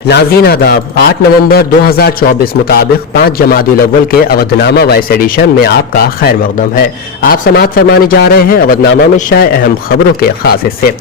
नाज़रीन आदाब, 8 नवंबर 2024 मुताबिक 5 जमादी अव्वल के अवधनामा वॉइस एडिशन में आपका खैर मकदम है। आप समाअत फरमाने जा रहे हैं अवधनामा में शाये अहम खबरों के खास हिस्से।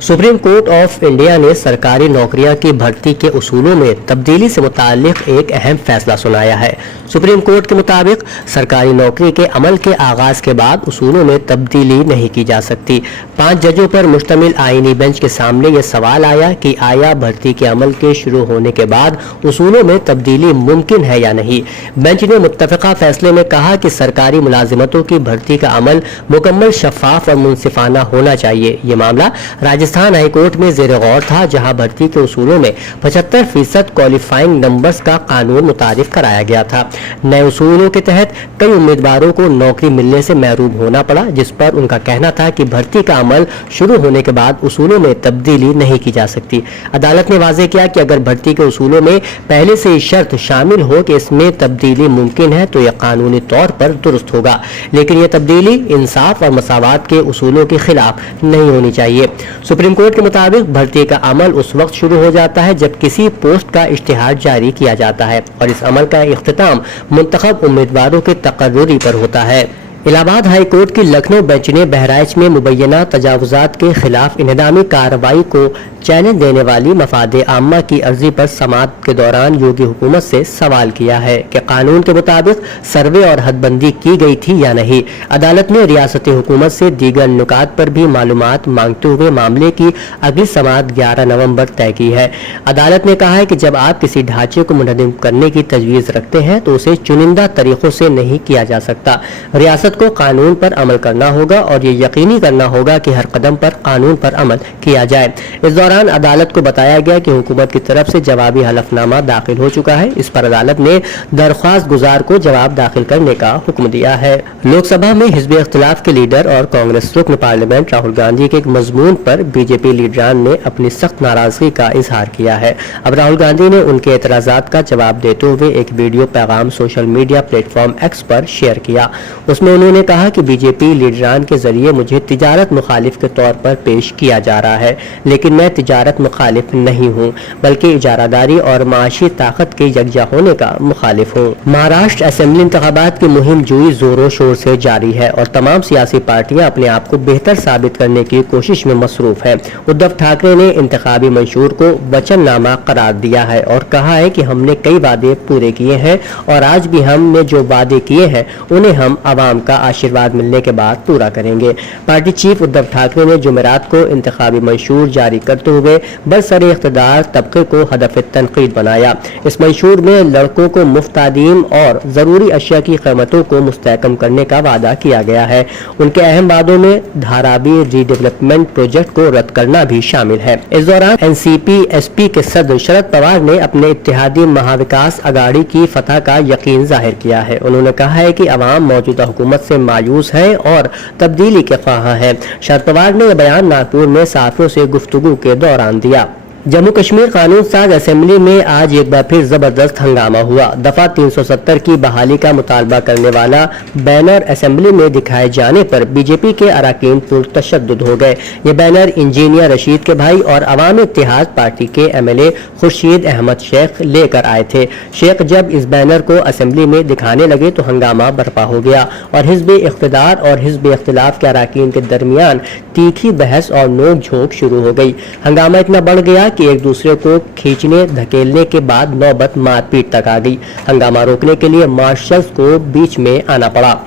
सुप्रीम कोर्ट ऑफ इंडिया ने सरकारी नौकरियां की भर्ती के उसूलों में तब्दीली से मुताल्लिक एक अहम फैसला सुनाया है। सुप्रीम कोर्ट के मुताबिक सरकारी नौकरी के अमल के आगाज के बाद उसूलों में तब्दीली नहीं की जा सकती। 5 जजों पर मुश्तमिल आईनी बेंच के सामने यह सवाल आया कि आया भर्ती के अमल के शुरू होने के बाद उसूलों में तब्दीली मुमकिन है या नहीं। बेंच ने मुत्तफ़िका फैसले में कहा कि सरकारी मुलाजिमतों की भर्ती का अमल मुकम्मल शफाफ और मुनसिफाना होना चाहिए। ये मामला राजस्थान हाई कोर्ट में ज़ेर गौर था, जहां भर्ती के उसूलों में 75% क्वालिफाइंग नंबर्स का कानून मुतारिफ कराया गया था। नए उसूलों के तहत कई उम्मीदवारों को नौकरी मिलने से महरूम होना पड़ा, जिस पर उनका कहना था कि भर्ती का अमल शुरू होने के बाद उसूलों में तब्दीली नहीं की जा सकती। अदालत ने वाज़ेह किया कि अगर भर्ती के उसूलों में पहले से ही शर्त शामिल हो कि इसमें तब्दीली मुमकिन है तो यह कानूनी तौर पर दुरुस्त होगा, लेकिन यह तब्दीली इंसाफ और मसावात के उसूलों के खिलाफ नहीं होनी चाहिए। सुप्रीम कोर्ट के मुताबिक भर्ती का अमल उस वक्त शुरू हो जाता है जब किसी पोस्ट का इश्तिहार जारी किया जाता है और इस अमल का इख्तिताम मुंतखब उम्मीदवारों के तकर्रुरी पर होता है। इलाहाबाद हाई कोर्ट की लखनऊ बेंच ने बहराइच में मुबैना तजावुजात के खिलाफ इन्हदामी कार्रवाई को चैलेंज देने वाली मफाद आम्मा की अर्जी पर समाअत के दौरान योगी हुकूमत से सवाल किया है कि कानून के मुताबिक सर्वे और हदबंदी की गई थी या नहीं। अदालत ने रियासती हुकूमत से दीगर नुकात पर भी मालूमात मांगते हुए मामले की अगली समाअत 11 नवंबर तय की है। अदालत ने कहा है कि जब आप किसी ढांचे को मुनज़्ज़म करने की तजवीज़ रखते हैं तो उसे चुनिंदा तरीकों से नहीं किया जा सकता। रियासत को कानून पर अमल करना होगा और ये यकीनी करना होगा कि हर कदम पर कानून पर अमल किया जाए। इस दौरान अदालत को बताया गया कि हुकूमत की तरफ से जवाबी हलफनामा दाखिल हो चुका है। इस पर अदालत ने दरख्वास्त गुजार को जवाब दाखिल करने का हुक्म दिया है। लोकसभा में हिज़्ब इख्तिलाफ के लीडर और कांग्रेस रुकन पार्लियामेंट राहुल गांधी के एक मजमून पर बीजेपी लीडरान ने अपनी सख्त नाराजगी का इजहार किया है। अब राहुल गांधी ने उनके एतराजात का जवाब देते हुए एक वीडियो पैगाम सोशल मीडिया प्लेटफॉर्म एक्स पर शेयर किया। उसमें उन्होंने कहा कि बीजेपी लीडरान के जरिए मुझे तिजारत मुखालिफ के तौर पर पेश किया जा रहा है, लेकिन मैं तिजारत मुखालिफ नहीं हूँ बल्कि इजारादारी और माशी ताकत के यकजा होने का मुखालिफ हूँ। महाराष्ट्र असेंबली इंतखाबात की मुहिम जोई जोरों शोर से जारी है और तमाम सियासी पार्टियां अपने आप को बेहतर साबित करने की कोशिश में मसरूफ है। उद्धव ठाकरे ने इंतखाबी मंशूर को वचननामा करार दिया है और कहा है कि हमने कई वादे पूरे किए हैं और आज भी हमने जो वादे किए हैं उन्हें हम आवाम का आशीर्वाद मिलने के बाद पूरा करेंगे। पार्टी चीफ उद्धव ठाकरे ने जुमेरात को इंतखाबी मंशूर जारी करते हुए बरसरे इख्तिदार तबके को हदफ तनकीद बनाया। इस मंशूर में लड़कों को मुफ्त तालीम और जरूरी अशिया की कीमतों को मुस्तहकम करने का वादा किया गया है। उनके अहम वादों में धारावी रीडेवलपमेंट प्रोजेक्ट को रद्द करना भी शामिल है। इस दौरान एनसीपी एसपी के सदर शरद पवार ने अपने इत्तेहादी महाविकास अघाड़ी की फतह का यकीन जाहिर किया है। उन्होंने कहा है कि अवाम मौजूदा हुकूमत से मायूस है और तब्दीली के ख्वाह है। शरद पवार ने यह बयान नागपुर में साथियों से गुफ्तगू के दौरान दिया। जम्मू कश्मीर कानून साज असेंबली में आज एक बार फिर जबरदस्त हंगामा हुआ। दफा 370 की बहाली का मुतालबा करने वाला बैनर असेंबली में दिखाए जाने पर बीजेपी के अरकान पुरतशद्दुद हो गए। ये बैनर इंजीनियर रशीद के भाई और अवामी इत्तेहाद पार्टी के एमएलए खुर्शीद अहमद शेख लेकर आए थे। शेख जब इस बैनर को असेंबली में दिखाने लगे तो हंगामा बर्पा हो गया और हिज़्ब इख्तिदार और हिज़्ब इख्तिलाफ के अरकान के दरमियान तीखी बहस और नोक झोंक शुरू हो गई। हंगामा इतना बढ़ गया कि एक दूसरे को खींचने धकेलने के बाद नौबत मारपीट तक आ गई। हंगामा रोकने के लिए मार्शल्स को बीच में आना पड़ा।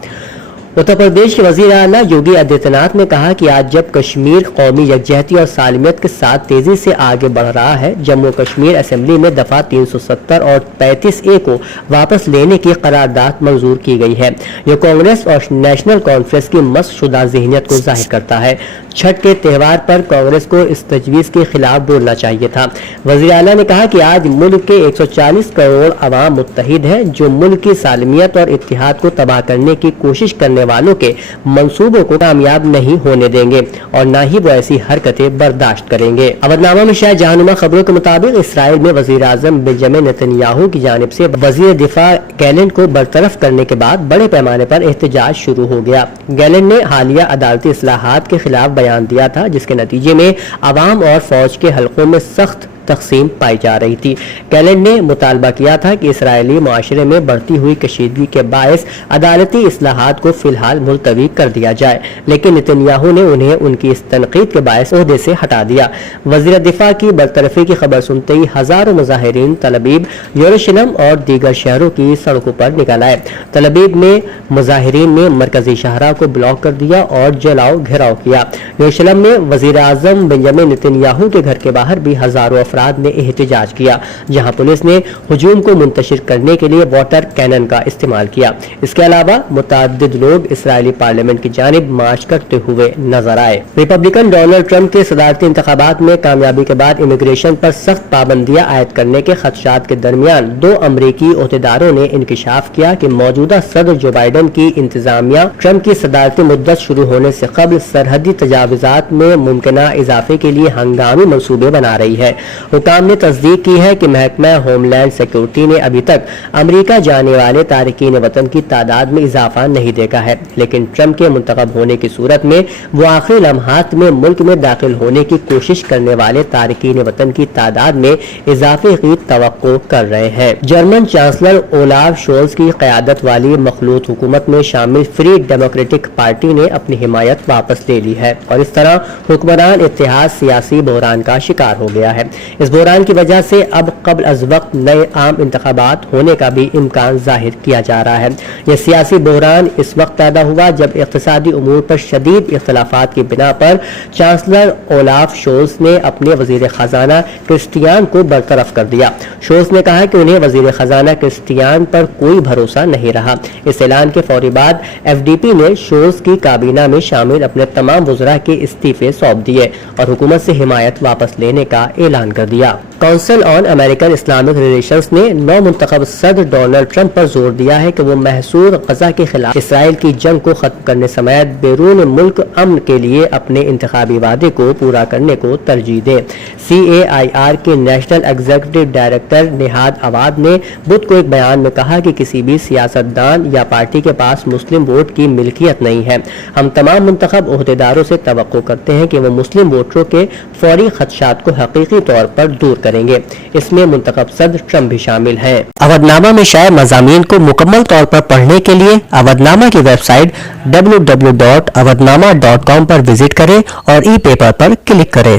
उत्तर प्रदेश के वजीर आला योगी आदित्यनाथ ने कहा कि आज जब कश्मीर कौमी यकजहती और सालमियत के साथ तेजी से आगे बढ़ रहा है, जम्मू कश्मीर असेंबली में दफा 370 और 35A को वापस लेने की करारदाद मंजूर की गई है। यह कांग्रेस और नेशनल कॉन्फ्रेंस की मस्शुदा ज़हनियत को जाहिर करता है। छठ के त्यौहार पर कांग्रेस को इस तजवीज़ के खिलाफ बोलना चाहिए था। वज़ीर आला ने कहा कि आज मुल्क के 140 करोड़ अवाम मुत्तहिद हैं जो मुल्क की सालमियत और इत्तिहाद को तबाह करने की कोशिश करने वालों के मंसूबों को कामयाब नहीं होने देंगे और न ही वो ऐसी हरकतें बर्दाश्त करेंगे। अवधनामा में शायद जहानुमा खबरों के मुताबिक इसराइल में वज़ीर आज़म बेंजामिन नेतन्याहू की जानिब से वज़ीर दिफा गैलेंट को बरतरफ करने के बाद बड़े पैमाने पर एहतजाज शुरू हो गया। गैलेंट ने हालिया अदालती इस्लाहात के खिलाफ बयान दिया था, जिसके नतीजे में अवाम और फौज के हलकों में सख्त تقسیم پائی جا رہی تھی۔ کیلن نے مطالبہ کیا تھا کہ اسرائیلی معاشرے میں بڑھتی ہوئی کشیدگی کے باعث عدالتی اصلاحات کو فی الحال ملتوی کر دیا جائے، لیکن نتنیاہو نے انہیں ان کی اس تنقید کے باعث عہدے سے ہٹا دیا۔ وزیر دفاع کی برطرفی کی خبر سنتے ہی ہزاروں مظاہرین تل ابیب، یروشلم اور دیگر شہروں کی سڑکوں پر نکل آئے۔ تل ابیب میں مظاہرین نے مرکزی شاہراہ کو بلاک کر دیا اور جلاؤ گھیراؤ کیا۔ یروشلم میں وزیر اعظم بنیامین نتنیاہو کے گھر کے باہر بھی ہزاروں افراد نے احتجاج کیا، جہاں پولیس نے ہجوم کو منتشر کرنے کے لیے واٹر کینن کا استعمال کیا۔ اس کے علاوہ متعدد لوگ اسرائیلی پارلیمنٹ کی جانب مارچ کرتے ہوئے نظر آئے۔ ریپبلکن ڈونلڈ ٹرمپ کے صدارتی انتخابات میں کامیابی کے بعد امیگریشن پر سخت پابندیاں عائد کرنے کے خدشات کے درمیان دو امریکی عہدیداروں نے انکشاف کیا کہ موجودہ صدر جو بائیڈن کی انتظامیہ ٹرمپ کی صدارتی مدت شروع ہونے سے قبل سرحدی تجاوزات میں ممکنہ اضافے کے لیے ہنگامی منصوبے بنا رہی ہے۔ حکام نے تصدیق کی ہے کہ محکمہ ہوم لینڈ سیکورٹی نے ابھی تک امریکہ جانے والے تارکین وطن کی تعداد میں اضافہ نہیں دیکھا ہے، لیکن ٹرمپ کے منتخب ہونے کی صورت میں وہ آخری لمحات میں ملک میں داخل ہونے کی کوشش کرنے والے تارکین وطن کی تعداد میں اضافے کی توقع کر رہے ہیں۔ جرمن چانسلر اولاف شولز کی قیادت والی مخلوط حکومت میں شامل فری ڈیموکریٹک پارٹی نے اپنی حمایت واپس لے لی ہے اور اس طرح حکمران اتحاد سیاسی بحران کا شکار ہو گیا ہے۔ اس بحران کی وجہ سے اب قبل از وقت نئے عام انتخابات ہونے کا بھی امکان ظاہر کیا جا رہا ہے۔ یہ سیاسی بحران اس وقت پیدا ہوا جب اقتصادی امور پر شدید اختلافات کی بنا پر چانسلر اولاف شولز نے اپنے وزیر خزانہ کرسٹیان کو برطرف کر دیا۔ شولز نے کہا کہ انہیں وزیر خزانہ کرسٹیان پر کوئی بھروسہ نہیں رہا۔ اس اعلان کے فوری بعد ایف ڈی پی نے شولز کی کابینہ میں شامل اپنے تمام وزراء کے استعفے سونپ دیے اور حکومت سے حمایت واپس لینے کا اعلان کر دیا۔ کونسل آن امریکن اسلامک ریلیشنز نے نو منتخب صدر ڈونلڈ ٹرمپ پر زور دیا ہے کہ وہ محصور غزہ کے خلاف اسرائیل کی جنگ کو ختم کرنے سمیت بیرون ملک امن کے لیے اپنے انتخابی وعدے کو پورا کرنے کو ترجیح دیں۔ سی اے آئی آر کے نیشنل ایگزیکٹو ڈائریکٹر نہاد عواد نے بدھ کو ایک بیان میں کہا کہ کسی بھی سیاستدان یا پارٹی کے پاس مسلم ووٹ کی ملکیت نہیں ہے۔ ہم تمام منتخب عہدیداروں سے توقع کرتے ہیں کہ وہ مسلم ووٹروں کے فوری خدشات کو حقیقی طور پر دور کریں گے۔ اس میں منتخب صدر ٹرمپ بھی شامل ہیں۔ اودھ نامہ میں شائع مضامین کو مکمل طور پر پڑھنے کے لیے اودھ نامہ کی ویب سائٹ www.awadhnama.com پر وزٹ کریں اور ای پیپر پر کلک کریں۔